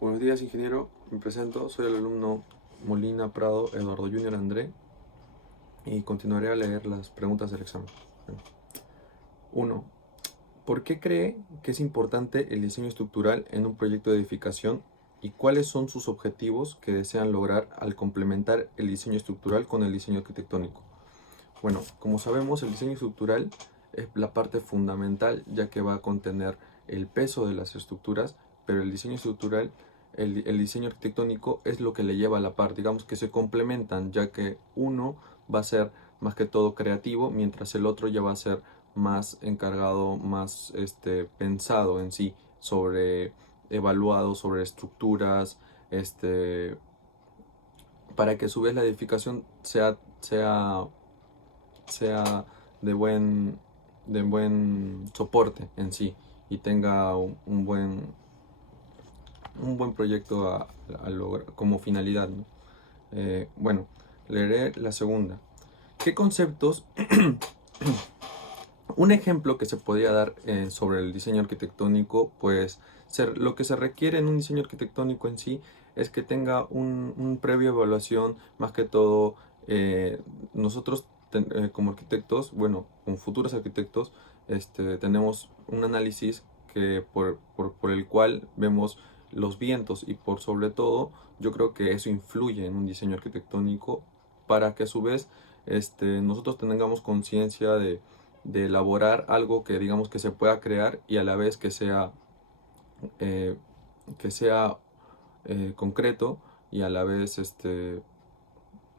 Buenos días, ingeniero. Me presento, soy el alumno Molina Prado Eduardo Junior André y continuaré a leer las preguntas del examen. 1. ¿Por qué cree que es importante el diseño estructural en un proyecto de edificación y cuáles son sus objetivos que desean lograr al complementar el diseño estructural con el diseño arquitectónico? Bueno, como sabemos, el diseño estructural es la parte fundamental, ya que va a contener el peso de las estructuras, pero el diseño estructural, el diseño arquitectónico es lo que le lleva a la par. Digamos que se complementan, ya que uno va a ser más que todo creativo, mientras el otro ya va a ser más encargado, más pensado en sí, sobre evaluado, sobre estructuras, para que a su vez la edificación sea de buen soporte en sí y tenga un buen proyecto a lograr como finalidad, ¿no? Bueno, leeré la segunda. ¿Qué conceptos? Un ejemplo que se podría dar sobre el diseño arquitectónico, pues lo que se requiere en un diseño arquitectónico en sí es que tenga un previo evaluación, más que todo nosotros como arquitectos, bueno, como futuros arquitectos, tenemos un análisis por el cual vemos los vientos y por sobre todo yo creo que eso influye en un diseño arquitectónico para que a su vez nosotros tengamos conciencia de elaborar algo que digamos que se pueda crear y a la vez eh, que sea concreto y a la vez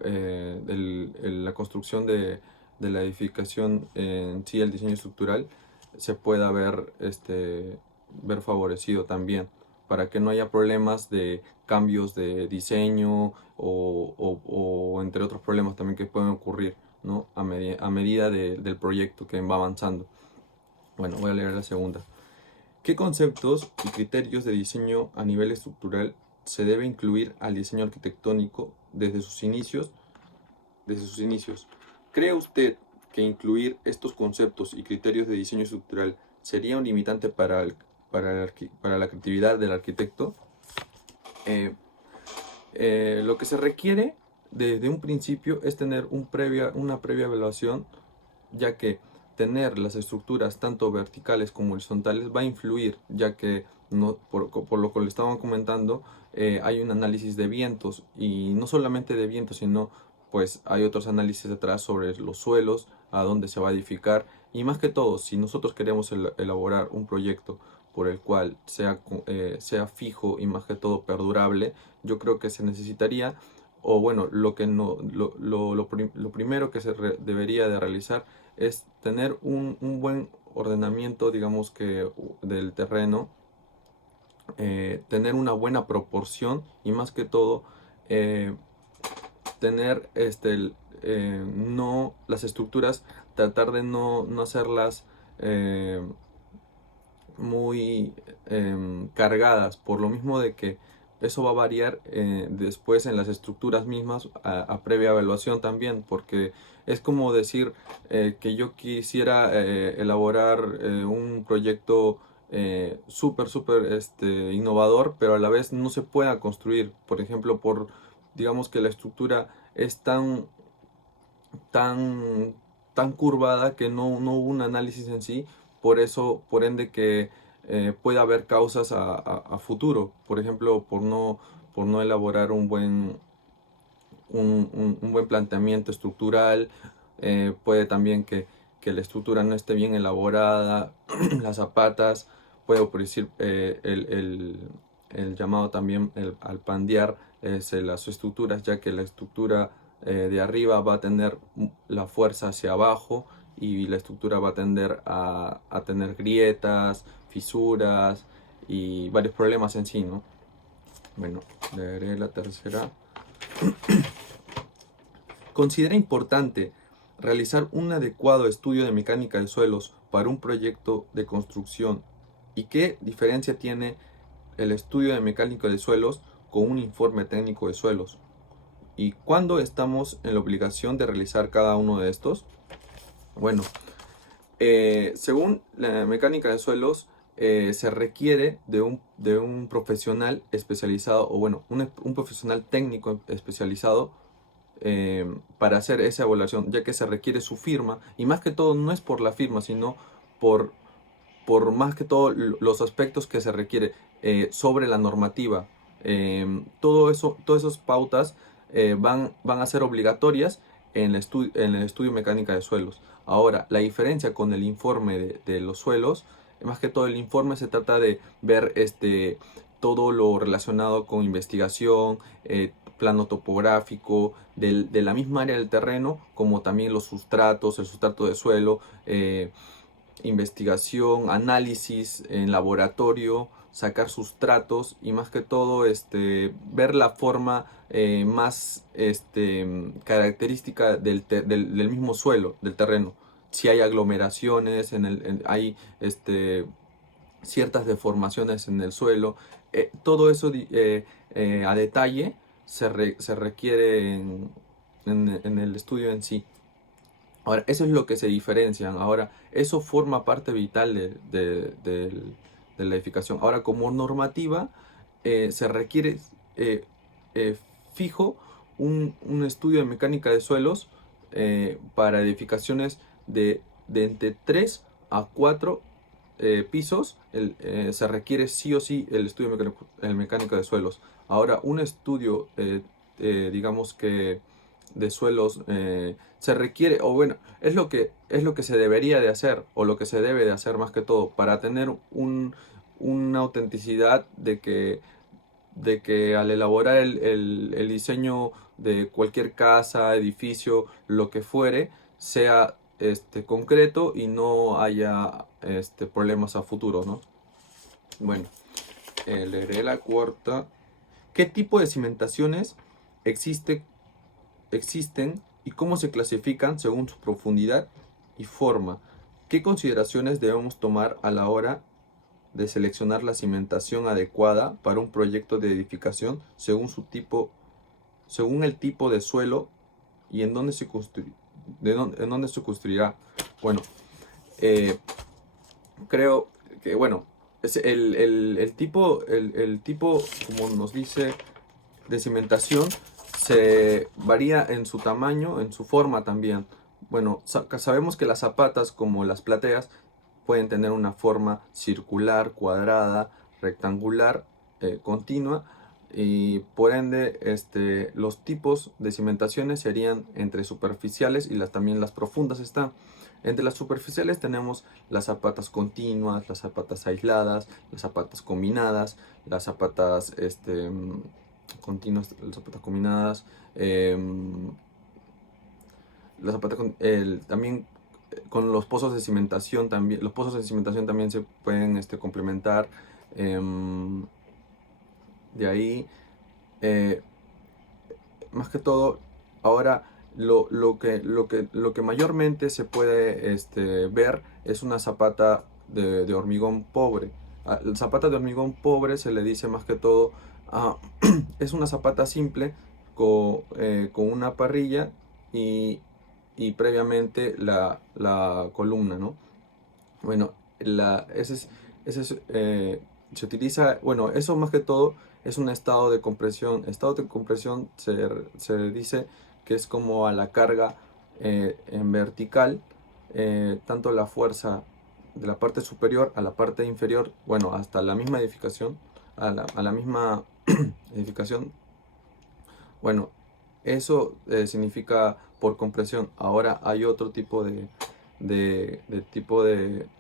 la construcción de la edificación en sí, el diseño estructural, se pueda ver favorecido también, para que no haya problemas de cambios de diseño o entre otros problemas también que pueden ocurrir, ¿no? A medida del proyecto que va avanzando. Bueno, voy a leer la segunda. ¿Qué conceptos y criterios de diseño a nivel estructural se debe incluir al diseño arquitectónico desde sus inicios? ¿Cree usted que incluir estos conceptos y criterios de diseño estructural sería un limitante para la creatividad del arquitecto? Eh, lo que se requiere desde un principio es tener una previa evaluación, ya que tener las estructuras tanto verticales como horizontales va a influir, ya que no, por lo que le estaban comentando, hay un análisis de vientos y no solamente de vientos, sino pues hay otros análisis detrás sobre los suelos, a dónde se va a edificar y más que todo, si nosotros queremos elaborar un proyecto por el cual sea fijo y más que todo perdurable, yo creo que se necesitaría, o bueno, lo que no, lo primero que debería de realizar es tener un buen ordenamiento, digamos que del terreno, tener una buena proporción y más que todo eh, tener no las estructuras, tratar de no hacerlas muy cargadas, por lo mismo de que eso va a variar después en las estructuras mismas a previa evaluación también, porque es como decir que yo quisiera elaborar un proyecto súper innovador, pero a la vez no se pueda construir, por ejemplo, digamos que la estructura es tan, tan curvada que no hubo un análisis en sí, por eso, por ende que puede haber causas a futuro, por ejemplo, por no elaborar un buen planteamiento estructural, puede también que la estructura no esté bien elaborada, las zapatas, puede ocurrir el llamado también al pandear las estructuras, ya que la estructura de arriba va a tener la fuerza hacia abajo y la estructura va a tender a tener grietas, fisuras y varios problemas en sí, ¿no? Bueno, leeré la tercera. Considera importante realizar un adecuado estudio de mecánica de suelos para un proyecto de construcción. ¿Y qué diferencia tiene el estudio de mecánica de suelos con un informe técnico de suelos? ¿Y cuándo estamos en la obligación de realizar cada uno de estos? Bueno, según la mecánica de suelos, se requiere de un profesional especializado, o bueno, un profesional técnico especializado para hacer esa evaluación, ya que se requiere su firma, y más que todo no es por la firma, sino por, por más que todo los aspectos que se requiere sobre la normativa. Todo eso, todas esas pautas van a ser obligatorias en el estudio mecánica de suelos. Ahora, la diferencia con el informe de los suelos, más que todo el informe se trata de ver todo lo relacionado con investigación, plano topográfico, de la misma área del terreno, como también los sustratos, el sustrato de suelo, investigación, análisis en laboratorio, sacar sustratos y más que todo ver la forma más característica del mismo suelo, del terreno. Si hay aglomeraciones, hay ciertas deformaciones en el suelo, todo eso a detalle se requiere en el estudio en sí. Ahora, eso es lo que se diferencian. Ahora, eso forma parte vital de la edificación. Ahora, como normativa, se requiere eh, fijo un estudio de mecánica de suelos para edificaciones de entre 3 a 4 pisos. Se requiere sí o sí el estudio mecánico de suelos. Ahora, un estudio, digamos que de suelos se requiere, o bueno, es lo que se debería de hacer, o lo que se debe de hacer más que todo, para tener una autenticidad de que al elaborar el diseño de cualquier casa, edificio, lo que fuere, sea concreto y no haya problemas a futuro, ¿no? Bueno, leeré la cuarta. ¿Qué tipo de cimentaciones existe existen y cómo se clasifican según su profundidad y forma? ¿Qué consideraciones debemos tomar a la hora de seleccionar la cimentación adecuada para un proyecto de edificación según el tipo de suelo y en dónde en dónde se construirá? Bueno, eh, creo que bueno, es el tipo, como nos dice, de cimentación se varía en su tamaño, en su forma también. Bueno, sabemos que las zapatas, como las plateas, pueden tener una forma circular, cuadrada, rectangular, continua, y por ende los tipos de cimentaciones serían entre superficiales y también las profundas están. Entre las superficiales tenemos las zapatas continuas, las zapatas aisladas, las zapatas combinadas, las zapatas continuas, las zapatas combinadas, las zapatas también con los pozos de cimentación también. Los pozos de cimentación también se pueden complementar. De ahí, eh, más que todo, ahora lo que mayormente se puede ver es una zapata de hormigón pobre. La zapata de hormigón pobre se le dice más que todo, es una zapata simple con una parrilla y previamente la columna, ¿no? Bueno, se utiliza, bueno, eso más que todo es un estado de compresión. Estado de compresión se dice que es como a la carga en vertical, tanto la fuerza de la parte superior a la parte inferior, bueno, hasta la misma edificación, a la misma edificación. Bueno, eso significa por compresión. Ahora hay otro tipo de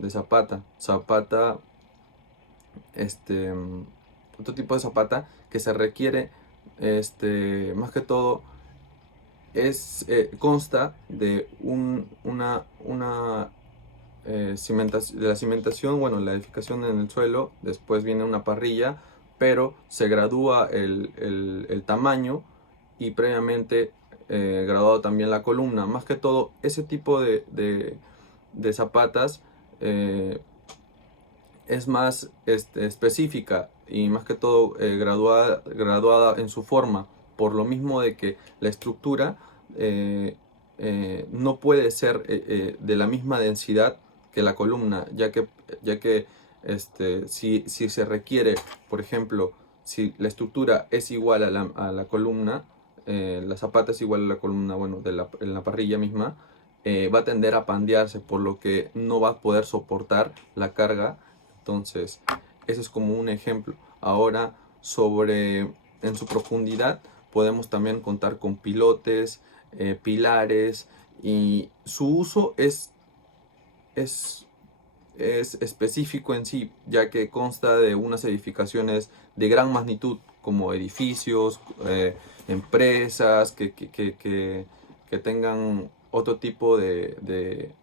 zapata. Este, otro tipo de zapata que se requiere, más que todo, consta de una de la cimentación, bueno, la edificación en el suelo, después viene una parrilla, pero se gradúa el tamaño y previamente graduado también la columna. Más que todo, ese tipo de zapatas es más específica y más que todo graduada en su forma, por lo mismo de que la estructura no puede ser de la misma densidad que la columna, ya que si se requiere, por ejemplo, si la estructura es igual a la columna, la zapata es igual a la columna, bueno, en la parrilla misma, va a tender a pandearse, por lo que no va a poder soportar la carga. Entonces, ese es como un ejemplo. Ahora, en su profundidad, podemos también contar con pilotes, pilares, y su uso es, es específico en sí, ya que consta de unas edificaciones de gran magnitud, como edificios, empresas que tengan otro tipo de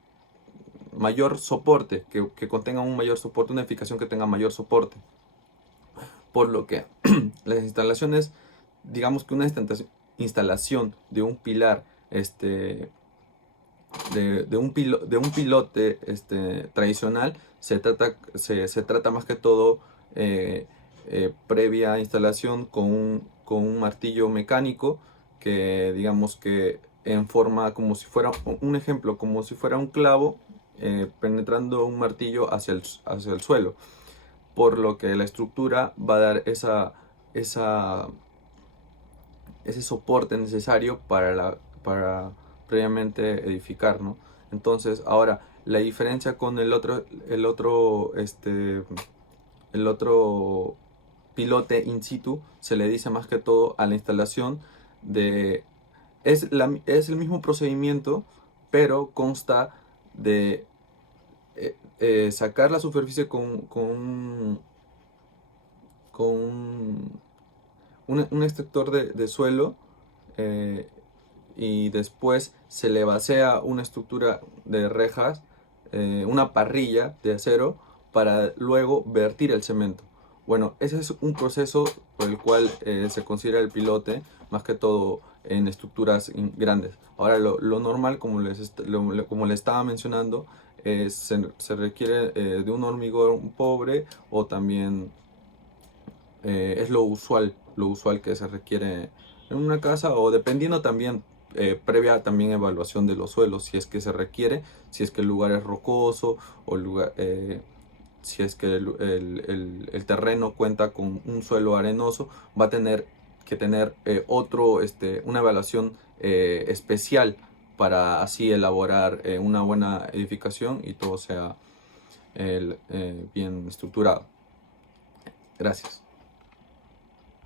mayor soporte, que contengan un mayor soporte, una edificación que tenga mayor soporte. Por lo que las instalaciones, digamos que una instalación de un pilar, de un pilote tradicional, se trata más que todo, previa instalación con un martillo mecánico, que digamos que en forma como si fuera un ejemplo, como si fuera un clavo, penetrando un martillo hacia el suelo, por lo que la estructura va a dar esa, ese soporte necesario para previamente edificar, ¿no? Entonces, ahora, la diferencia con el otro pilote in situ, se le dice más que todo a la instalación de... Es el mismo procedimiento, pero consta de sacar la superficie con un extractor de suelo, eh, y después se le vacía una estructura de rejas, una parrilla de acero, para luego vertir el cemento. Bueno, ese es un proceso por el cual se considera el pilote, más que todo en estructuras grandes. Ahora, lo normal, como les estaba mencionando, se requiere de un hormigón pobre, o también es lo usual que se requiere en una casa, o dependiendo también, previa también evaluación de los suelos, si es que se requiere, si es que el lugar es rocoso, o si es que el terreno cuenta con un suelo arenoso, va a tener que tener una evaluación especial, para así elaborar una buena edificación y todo sea bien estructurado. Gracias.